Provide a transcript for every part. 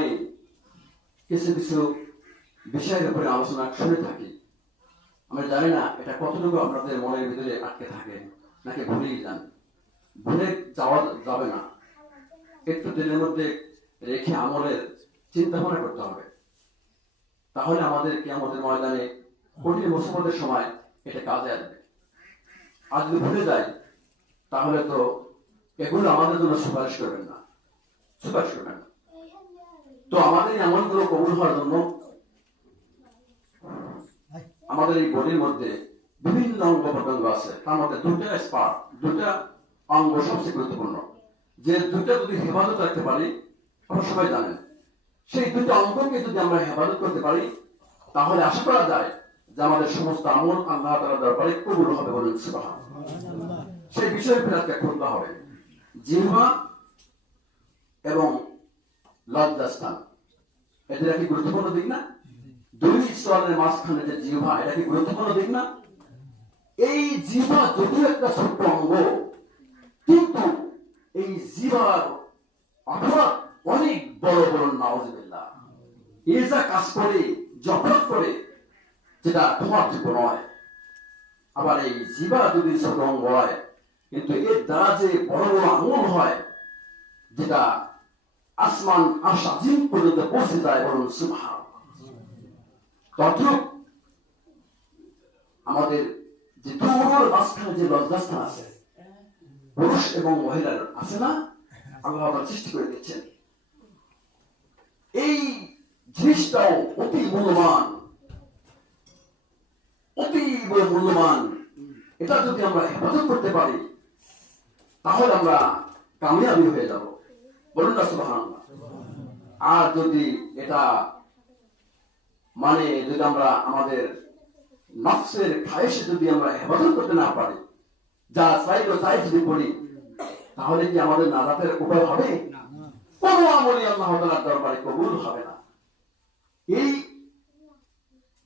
সময় কিছু কিছু বিষয়ের উপরে আলোচনা শুনে থাকি। আমরা জানি না এটা কতটুকু আপনাদের মনের ভিতরে আটকে থাকে, নাকি ভুলেই যান। ভুলে যাওয়া যাবে না, একটু দিনের মধ্যে রেখে আমলের চিন্তা ভাবনা করতে হবে। তাহলে আমাদের কিয়ামতের ময়দানে কঠিন মুসিবতের সময় এটা কাজে আসবে। আর যদি ভুলে যায় তাহলে তো এগুলো আমাদের জন্য সুপারিশ করবেন না। তো আমাদের এই আমলগুলো কবুল হওয়ার জন্য আমাদের এই বডির মধ্যে বিভিন্ন অঙ্গ প্রত্যঙ্গ আছে, তার মধ্যে দুটা অঙ্গ সবচেয়ে গুরুত্বপূর্ণ। যে দুটা যদি হেফাজত রাখতে পারি, আপনারা সবাই জানেন, সেই দুটো অঙ্গকে যদি আমরা হেফাজত করতে পারি তাহলে আশা করা যায় যে আমাদের সমস্ত আমল আল্লাহ তাআলার দরবারে কবুল হবে। বলুন সুবহানাল্লাহ। সেই বিষয়ে ফেরাতে খুঁজতে হবে। জিহ্বা এবং লজ্জাস্থান, এটা কি গুরুত্বপূর্ণ দিক না? দুই স্তরের মাঝখানে যে জিহ্বা, এটা কি গুরুত্বপূর্ণ দিক না? এই জিহ্বা যদিও একটা ছোট্ট অঙ্গ, কিন্তু এই জিহ্বার অপরাধ অনেক বড় বড়, নাউযুবিল্লাহ। এই যা কাজ করে, অপরাধ করে, যেটা তোমার যোগ্য নয়। আবার এই জিহ্বা যদি ছোট অঙ্গ হয়, কিন্তু এর দ্বারা যে বড় বড় আমল হয়, যেটা আসমান আরশ-আজিম পর্যন্ত পৌঁছে যায়। বলুন সুবহানাল্লাহ। তদ্রূপ আমাদের যে দুটোর মাঝখানে যে লজ্জাস্থান আছে, পুরুষ এবং মহিলার আছে না, আল্লাহ তাআলা সৃষ্টি করে দিয়েছেন। এই জিনিসটাও অতি মূল্যবান, অতি মূল্যবান। এটা যদি আমরা হেফাজত করতে পারি তাহলে আমরা কামিয়াবি হয়ে যাব। বলুন না সুবহানাল্লাহ। আর যদি এটা যদি আমরা আমাদের নফসের খায়েশে যদি আমরা হেফাজত করতে না পারি, যা চাইলো তাই যদি করি, তাহলে কি আমাদের নাজাতের উপায় হবে? কোনো আমলই আল্লাহ তাআলার দরবারে কবুল হবে না। এই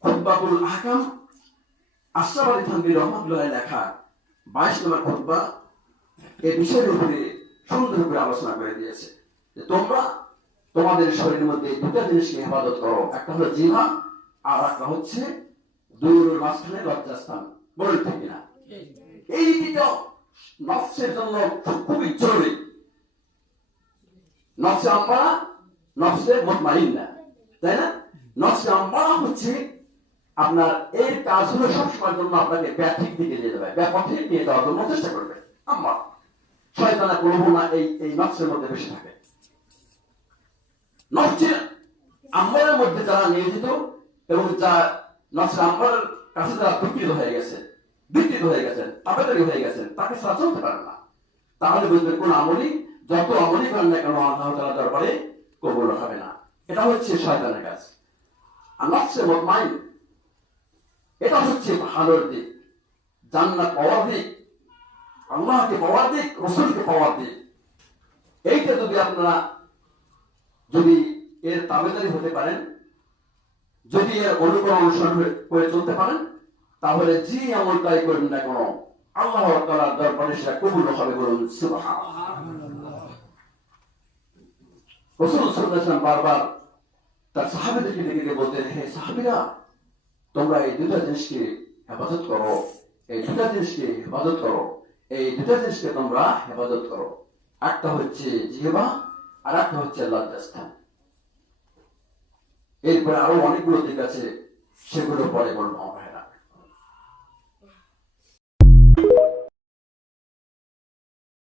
খুতবাতুল আহকাম আশরাফ আলী থানভী রাহমাতুল্লাহ লেখা 22 নম্বর খুতবা এই বিষয়ের উপরে সুন্দর করে আলোচনা করে দিয়েছে যে তোমরা তোমাদের শরীরের মধ্যে দুটা জিনিসকে হেফাজত করো, একটা হলো জিহ্বা আর একটা হচ্ছে দুইয়ের মাঝখানে লজ্জাস্থান। বলুন ঠিক কিনা? এই দুটো নফসের জন্য খুবই জরুরি। নফসে আম্মারা, নফসে মুতমাইন্না, তাই না? নফসে আম্মারা হচ্ছে আপনার এর কাজ হলো সবসময়ের জন্য আপনাকে ব্যাঠিক দিকে নিয়ে যাবে, ব্যাপথে নিয়ে যাওয়ার জন্য চেষ্টা করবে। আম্মারা, শয়তানের প্রলোভনা এই নফসের মধ্যে বেশি থাকে। নফসে আম্মারের মধ্যে যারা নিয়োজিত এবং যা নফসে আম্মারের কাছে যারা বিকৃত হয়ে গেছেন, আবেদনী হয়ে গেছেন, তাকে ছাড়া চলতে পারে না। তাহলে বুঝবেন কোন আমলই, যত আমলই করেন না কেন, আল্লাহ তাআলার দরবারে কবুল হবে না। এটা হচ্ছে শয়তানের কাজ। আর নফসে মুতমাইন, এটা হচ্ছে ভালোর দিক, জান্নাত পাওয়ার দিক, আল্লাহকে পাওয়ার দিক, রাসূলকে পাওয়ার দিক। এইটা যদি আপনারা এর তাবেদারি হতে পারেন, যদি এর অনুকরণ অনুসরণ করে চলতে পারেন, তাহলে যে আমলটাই করেন না কেন আল্লাহ তাআলার দরবারে সেটা কবুল হবে। বলুন সুবহানাল্লাহ। রাসূল সাল্লাল্লাহু আলাইহি ওয়াসাল্লাম বারবার তার সাহাবীদেরকে ডেকে বলতেন, হে সাহাবীরা, তোমরা এই দুটা জিনিসকে হেফাজত করো, এই দুটা জিনিসকে হেফাজত করো, এই দুটা জিনিসকে তোমরা হেফাজত করো। একটা হচ্ছে জিহ্বা আর একটা হচ্ছে লজ্জাস্থান। এরপরে আরো অনেকগুলো দিক আছে, সেগুলো পরে বলবো আমরা।